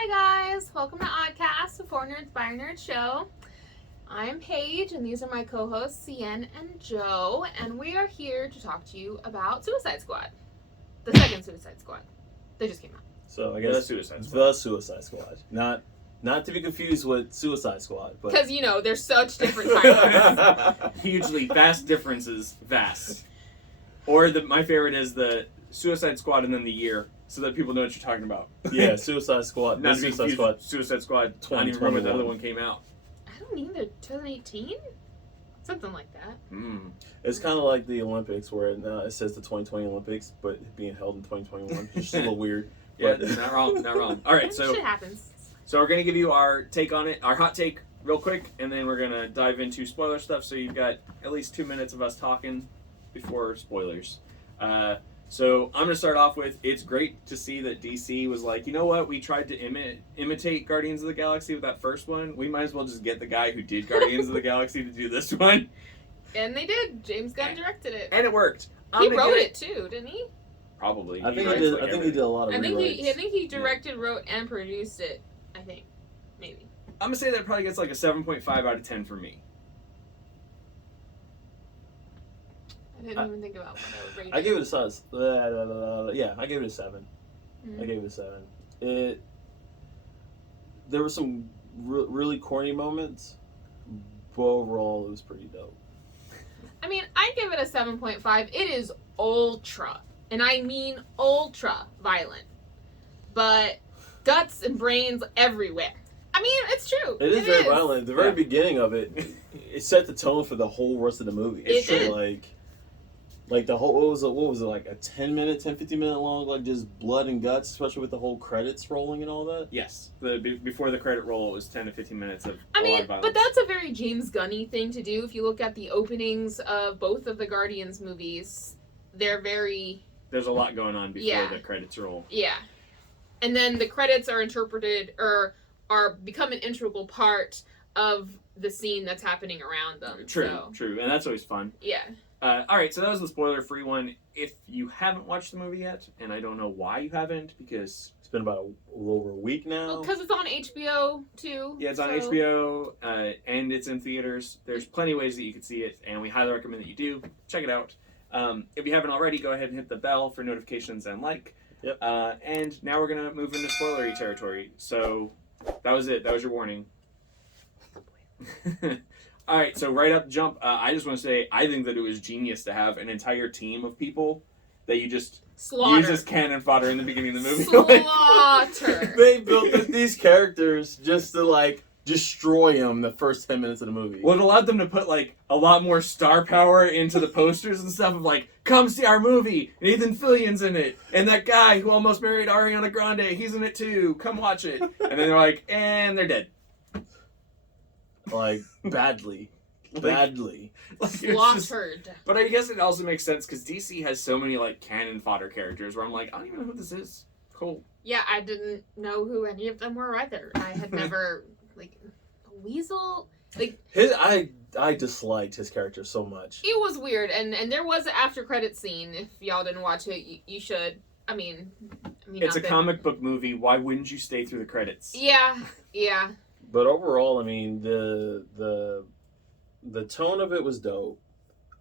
Hi guys, welcome to Oddcast, the For Nerds by Nerds show. I'm Paige, and these are my co-hosts, Cien and Joe, and we are here to talk to you about Suicide Squad, the second Suicide Squad. They just came out. So I guess The Suicide Squad. The Suicide Squad, not to be confused with Suicide Squad, but Because, you know, there's such different titles. Hugely vast differences, vast. Or my favorite is the Suicide Squad and then the year, so that people know what you're talking about. yeah, Suicide Squad. Not The to be Suicide confused Squad. with Suicide Squad. I don't even remember when the other one came out. I don't either. 2018? Something like that. It's kind of like the Olympics, where it says the 2020 Olympics, but being held in 2021, just a little weird. Yeah, But- not wrong, not wrong. All right, so Shit happens. we're gonna give you our take on it, our hot take, real quick, and then we're gonna dive into spoiler stuff. So you've got at least 2 minutes of us talking before spoilers. So I'm going to start off with, it's great to see that DC was like, you know what, we tried to imitate Guardians of the Galaxy with that first one. We might as well just get the guy who did Guardians of the Galaxy to do this one. And they did. James Gunn directed it. And it worked. He wrote it too, didn't he? Probably. I think writes he did. like I think he did a lot of I think rewrites. he directed, wrote, and produced it. I think, maybe. I'm going to say that probably gets like a 7.5 out of 10 for me. I didn't even think about what I would rate I gave it a size. Yeah, I gave it a 7. Mhm. I gave it a 7. There were some really corny moments, but overall it was pretty dope. I mean, I give it a 7.5. It is ultra, and I mean ultra violent, but guts and brains everywhere. I mean, it's true. It is very violent. The very beginning of it, it set the tone for the whole rest of the movie. It did. Like the whole, what was it, like a 15 minute long, like just blood and guts, especially with the whole credits rolling and all that? Yes. Before the credit roll, it was 10 to 15 minutes of I a lot mean, of violence. but that's a very James Gunny thing to do. If you look at the openings of both of the Guardians movies, they're very, There's a lot going on before Yeah. the credits roll. yeah. And then the credits are interpreted, or are become an integral part of the scene that's happening around them. So, True. And that's always fun. yeah. All right, so that was the spoiler-free one. If you haven't watched the movie yet, and I don't know why you haven't, because... It's been about a little over a week now. Well, because it's on HBO, too. Yeah, it's on so- HBO, and it's in theaters. There's plenty of ways that you can see it, and we highly recommend that you do. Check it out. If you haven't already, go ahead and hit the bell for notifications and like. Yep. And now we're going to move into spoilery territory. So, that was it. That was your warning. All right, so right up jump, I just want to say I think that it was genius to have an entire team of people that you just use as cannon fodder in the beginning of the movie. Slaughter. They built these characters just to, like, destroy them the first 10 minutes of the movie. Well, it allowed them to put, like, a lot more star power into the posters and stuff of, like, come see our movie, Nathan Fillion's in it, and that guy who almost married Ariana Grande, he's in it too, come watch it. And then they're like, and they're dead. Like, badly. Like, it's just- Slaughtered. but I guess it also makes sense because DC has so many, like, cannon fodder characters where I'm like, I don't even know who this is. Cool. Yeah, I didn't know who any of them were either. I had never, like, Weasel, like, I disliked his character so much. it was weird, and there was an after credit scene. If y'all didn't watch it, you should. I mean, It's a not that- comic book movie. Why wouldn't you stay through the credits? Yeah. But overall, I mean, the tone of it was dope.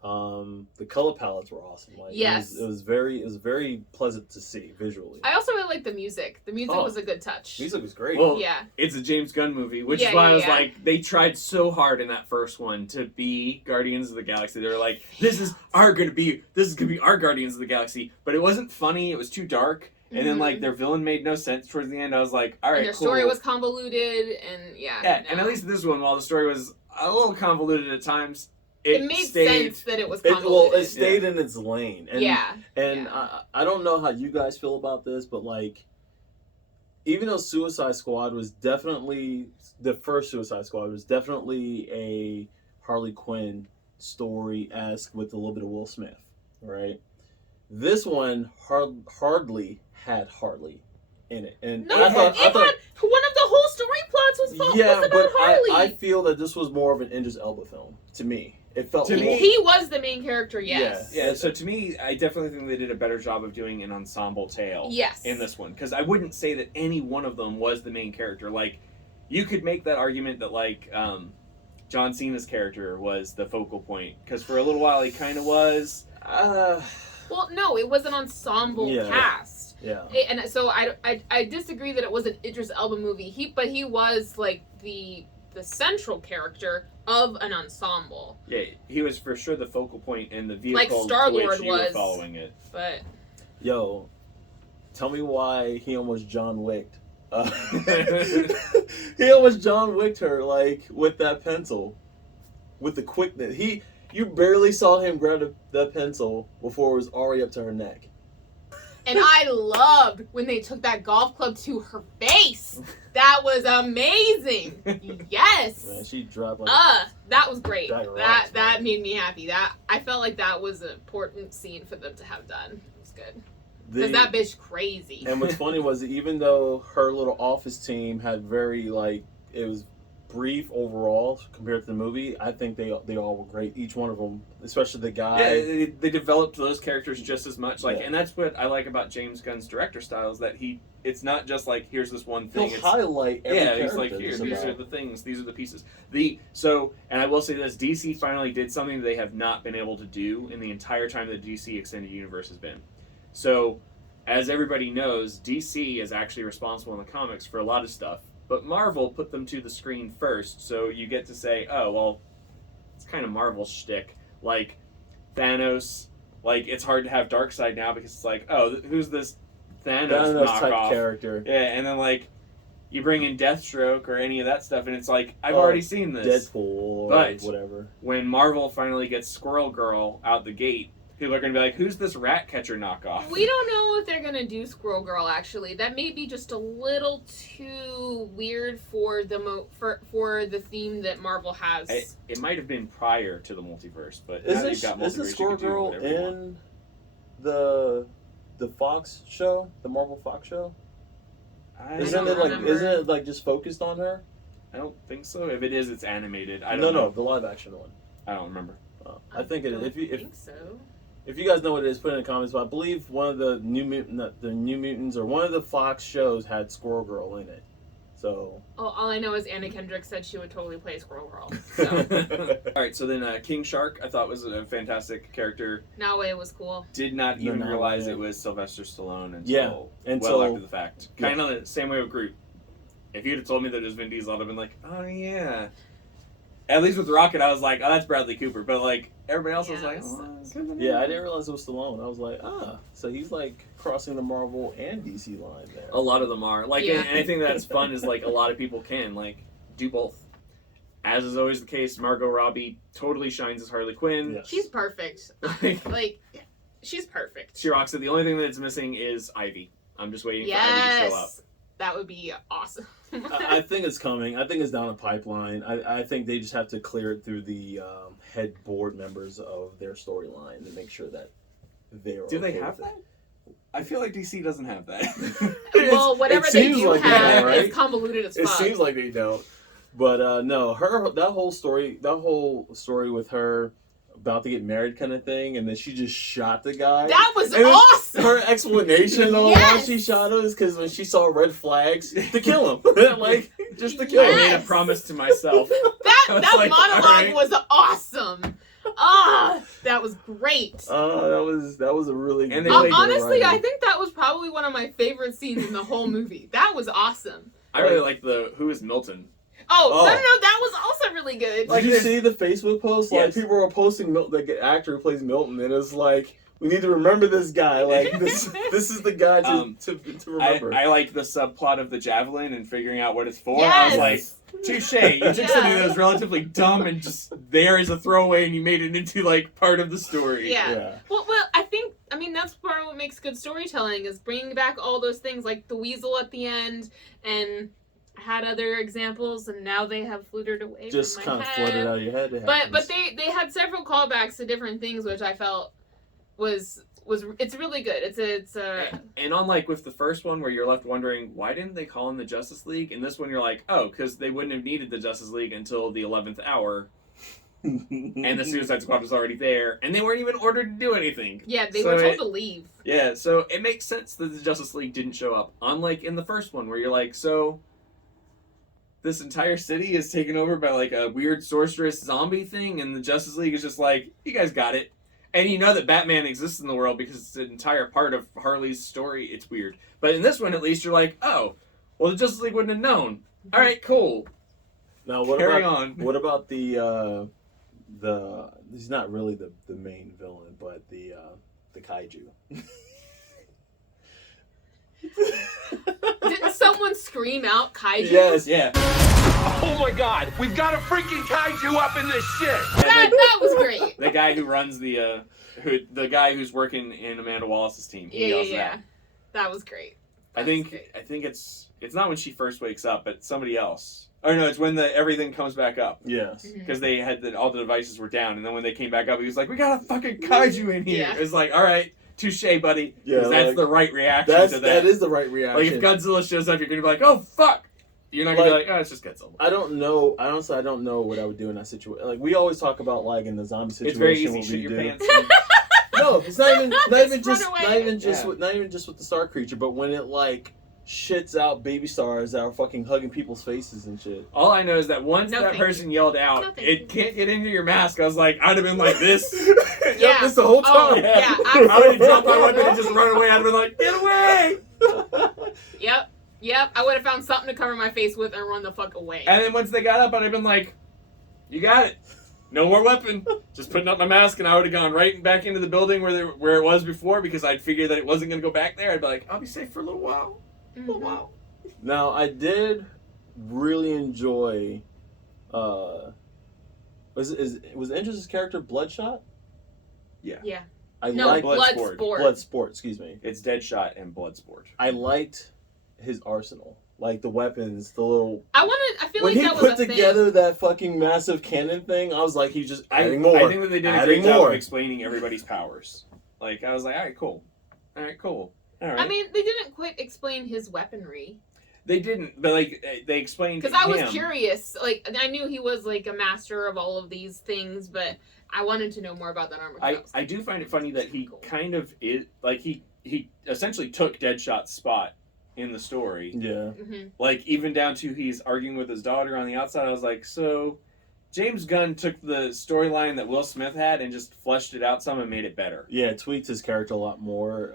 The color palettes were awesome. Like, Yes. it was very pleasant to see visually. I also really liked the music. The music Oh. was a good touch. Music was great. Well, Yeah. It's a James Gunn movie, which Yeah, is why I yeah, was yeah. like, they tried so hard in that first one to be Guardians of the Galaxy. They were like, this is gonna be our Guardians of the Galaxy. But it wasn't funny, it was too dark. And then, like, their villain made no sense towards the end. I was like, all right, And their cool. story was convoluted, and Yeah, no. and at least this one, while the story was a little convoluted at times, it made sense that it was It convoluted. stayed in its lane. And, yeah. And Yeah. I don't know how you guys feel about this, but, like, even though Suicide Squad was definitely, the first Suicide Squad was definitely a Harley Quinn story-esque with a little bit of Will Smith, right? This one hardly had Harley in it. And No, I thought, one of the whole story plots was about but Harley. I feel that this was more of an Idris Elba film, to me. it felt To me- He was the main character, yes. Yeah, so to me, I definitely think they did a better job of doing an ensemble tale Yes. in this one. Because I wouldn't say that any one of them was the main character. Like, you could make that argument that, like, John Cena's character was the focal point. Because for a little while he kind of was. Well, no, it was an ensemble cast. Yeah. And so I disagree that it was an Idris Elba movie. But he was, like, the central character of an ensemble. Yeah, he was for sure the focal point in the vehicle Like Star-Lord to which you were was. following it. But Yo, tell me why he almost John Wicked. He almost John Wicked her, like, with that pencil. With the quickness. You barely saw him grab that pencil before it was already up to her neck. and I loved when they took that golf club to her face. That was amazing. Yes. Man, she dropped like that was great. That rocks, That made me happy. I felt like that was an important scene for them to have done. It was good. Because that bitch crazy. And what's funny was that even though her little office team had very, like, it was brief overall compared to the movie, I think they all were great. Each one of them, especially the guy. Yeah, they developed those characters just as much. Like, Yeah. and that's what I like about James Gunn's director style is that it's not just like, here's this one thing. He'll highlight every character. He's like, here, these are the things, these are the pieces. And I will say this, DC finally did something they have not been able to do in the entire time that DC Extended Universe has been. So, as everybody knows, DC is actually responsible in the comics for a lot of stuff. But Marvel put them to the screen first, so you get to say, oh, well, it's kind of Marvel's shtick. Like, Thanos, like, it's hard to have Darkseid now because it's like, oh, who's this Thanos type knockoff? character. Yeah, and then, like, you bring in Deathstroke or any of that stuff, and it's like, I've already seen this. Deadpool or But whatever. When Marvel finally gets Squirrel Girl out the gate, people are going to be like, who's this rat catcher knockoff? We don't know if they're going to do Squirrel Girl, actually. That may be just a little too weird for the for the theme that Marvel has. It might have been prior to the multiverse, but now you've got multiverse, isn't Squirrel you can do Girl whatever you want. in the Fox show? The Marvel Fox show? Isn't it like just focused on her? I don't think so. If it is, it's animated. I No, don't know. the live action one. I don't remember. I think it is. I think so. If you guys know what it is, put it in the comments. But I believe one of the New Mutants, or one of the Fox shows had Squirrel Girl in it. So. All I know is Anna Kendrick said she would totally play Squirrel Girl. So. All right, so then King Shark, I thought was a fantastic character. Naoe was cool. Did not even realize it was Sylvester Stallone until well after the fact. Kind of the same way with Groot. If you'd have told me that it was Vin Diesel, I'd have been like, oh yeah. At least with Rocket, I was like, oh, that's Bradley Cooper. But like everybody else was like, yeah, I didn't realize it was Stallone. I was like, so he's like crossing the Marvel and DC line there. A lot of them are. Like, and I think that's fun is like a lot of people can like do both. As is always the case, Margot Robbie totally shines as Harley Quinn. Yes. She's perfect. like, she's perfect. She rocks it. The only thing that's missing is Ivy. I'm just waiting for Ivy to show up. That would be awesome. I think it's coming. I think it's down a pipeline. I think they just have to clear it through the head board members of their storyline to make sure that they're Do okay they have with that? I feel like DC doesn't have that. Well, whatever they do like have right? is convoluted as fuck. It seems like they don't. But no, that whole story with her about to get married kind of thing, and then she just shot the guy. That was awesome. Her explanation on why she shot him is because when she saw red flags to kill him, like just to kill him. I made a promise to myself. that like, monologue right. was awesome. That was great. That was a really good. Honestly, I think that was probably one of my favorite scenes in the whole movie. That was awesome. I really like who is Milton. No, that was also really good. Did you see the Facebook post? Like, Yes. people were posting the actor who plays Milton, and it's like, we need to remember this guy. Like, this is the guy to remember. I like the subplot of the javelin and figuring out what it's for. Yes. I was like, touche. You took something that was relatively dumb and just there as a throwaway, and you made it into like part of the story. Yeah. Well, I mean, that's part of what makes good storytelling is bringing back all those things, like the weasel at the end, and had other examples, and now they have fluttered away. Just from my kind of head. floated out of your head. But they had several callbacks to different things, which I felt was it's really good. It's And unlike with the first one where you're left wondering why didn't they call in the Justice League, in this one you're like, oh, because they wouldn't have needed the Justice League until the 11th hour. and the Suicide Squad was already there, and they weren't even ordered to do anything. Yeah, they were told to leave. Yeah, so it makes sense that the Justice League didn't show up. Unlike in the first one, where you're like, so this entire city is taken over by like a weird sorceress zombie thing, and the Justice League is just like, you guys got it. And you know that Batman exists in the world because it's an entire part of Harley's story. It's weird. But in this one, at least, you're like, oh, well, the Justice League wouldn't have known. All right, cool. Now, Carry on. What about the he's not really the main villain, but the kaiju. Didn't someone scream out kaiju? Yes. Yeah. Oh my God! We've got a freaking kaiju up in this shit. That was great. The guy who runs the guy who's working in Amanda Wallace's team. He yells that. That was great. I think it's not when she first wakes up, but somebody else. Or no, it's when everything comes back up. Yes. Because they had all the devices were down, and then when they came back up, he was like, "We got a fucking kaiju in here." Yeah. It's like, all right, touche, buddy. Yeah, that's like, the right reaction to that. That is the right reaction. Like if Godzilla shows up, you're gonna be like, "Oh fuck." You're not gonna be like, oh, it's just Godzilla. I don't know. Honestly, I don't know what I would do in that situation. Like we always talk about, like in the zombie situation. It's very easy. What Shit we your do. pants. No, it's not even Run away. just with the star creature, but when it like shits out baby stars that are fucking hugging people's faces and shit. All I know is that once No, that thank person yelled out, No, thank "It you. can't get into your mask," I was like, I'd have been like this. Yeah. This the whole time. Oh, yeah, I would have dropped my weapon and just run away. I'd have been like, "Get away!" Yep. I would have found something to cover my face with and run the fuck away. And then once they got up, I'd have been like, "You got it. No more weapon. Just putting up my mask," and I would have gone right back into the building where it was before because I'd figured that it wasn't going to go back there. I'd be like, "I'll be safe for a little while." Mhm. Now I did really enjoy. Was Idris's character Bloodshot? Yeah. I No, liked Bloodsport. Bloodsport. Excuse me. It's Deadshot and Bloodsport. I liked his arsenal, like the weapons, the little. I feel When like he that was put a thing. together that fucking massive cannon thing, I was like, he's just adding more. I think that they did a adding great job more. of explaining everybody's powers. Like, I was like, all right, cool. All right. I mean, they didn't quite explain his weaponry. They didn't, but like they explained. Because I was him. curious. Like, I knew he was like a master of all of these things, but I wanted to know more about that armor. I do find it funny that he Cool. kind of is like he essentially took Deadshot's spot in the story. Yeah. Mm-hmm. Like even down to he's arguing with his daughter on the outside. I was like, so James Gunn took the storyline that Will Smith had and just fleshed it out some and made it better. Yeah, it tweaked his character a lot more.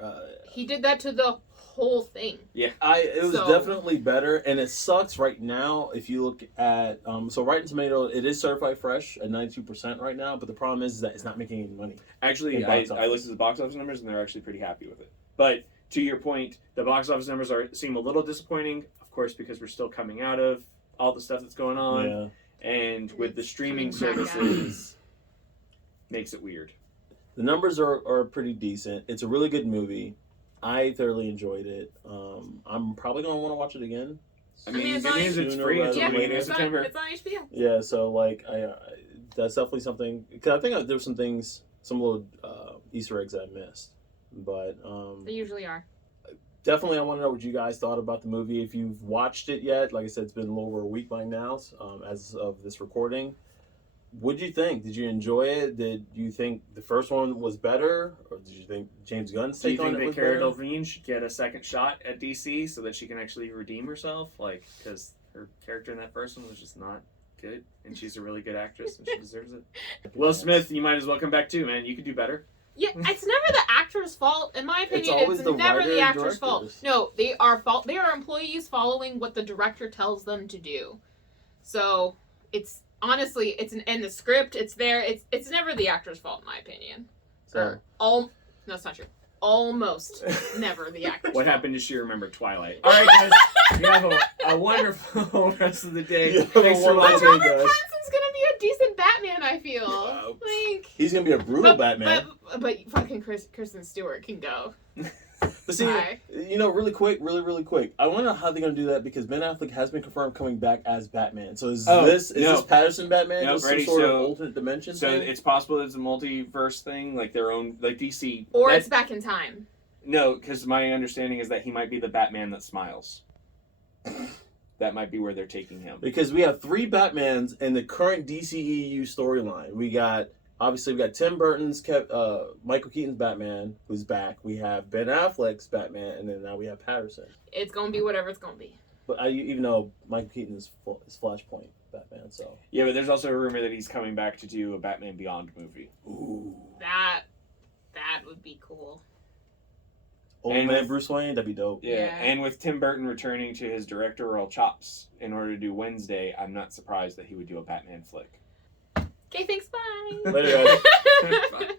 He did that to the whole thing. It was definitely better, and it sucks right now if you look at so Rotten Tomato, it is certified fresh at 92% right now, but the problem is that it's not making any money. Actually, In I box looked office. at the box office numbers and they're actually pretty happy with it. But to your point, the box office numbers seem a little disappointing, of course, because we're still coming out of all the stuff that's going on, Yeah. and with the streaming Coming back services, makes it weird. The numbers are pretty decent. It's a really good movie. I thoroughly enjoyed it. I'm probably gonna want to watch it again. I I mean, mean, it's good on news, it's HBO. free. It's Yeah, the beginning of it's on September. HBO. Yeah, so like that's definitely something. Cause I think there's some things, some little Easter eggs that I missed, but They usually are. definitely I want to know what you guys thought about the movie. If you've watched it yet, like I said, it's been a little over a week by now as of this recording. What did you think? Did you enjoy it? Did you think the first one was better, or did you think James Gunn's Do you take on think it that was Cara better? Delevingne should get a second shot at DC so that she can actually redeem herself? Like, because her character in that first one was just not good, and she's a really good actress, and she deserves it. Will Smith, you might as well come back too, man. You could do better. Yeah, it's never the actor's fault. In my opinion, always it's the never writer the and actor's fault. directors. No, they are employees following what the director tells them to do. So it's honestly, it's in the script. It's there. It's never the actor's fault, in my opinion. So No, it's not true. Almost never the actor's What fault. happened is she remembered Twilight. All right, guys, you have a wonderful rest of the day. You have a Thanks for wonderful watching. day, Robert guys. Pattinson's gonna be a decent Batman. I feel Wow. like. he's gonna be a brutal Batman. But fucking Kristen Stewart can go. But see, Bye. really quick, I want to know how they're going to do that because Ben Affleck has been confirmed coming back as Batman. So is Oh, this no. Patterson Batman No, just ready, some sort of so- alternate dimension So thing? it's possible it's a multiverse thing, like their own, like DC. Or That- it's back in time. No, because my understanding is that he might be the Batman that smiles. that might be where they're taking him. Because we have 3 Batmans in the current DCEU storyline. We got Tim Burton's Michael Keaton's Batman, who's back. We have Ben Affleck's Batman, and then now we have Patterson. It's gonna be whatever it's gonna be. But even though Michael Keaton is Flashpoint Batman, so Yeah, but there's also a rumor that he's coming back to do a Batman Beyond movie. ooh, That would be cool. old And man with- Bruce Wayne, that'd be dope. Yeah, Yeah. and with Tim Burton returning to his directorial chops in order to do Wednesday, I'm not surprised that he would do a Batman flick. Okay, thanks, bye. Later, guys. Bye.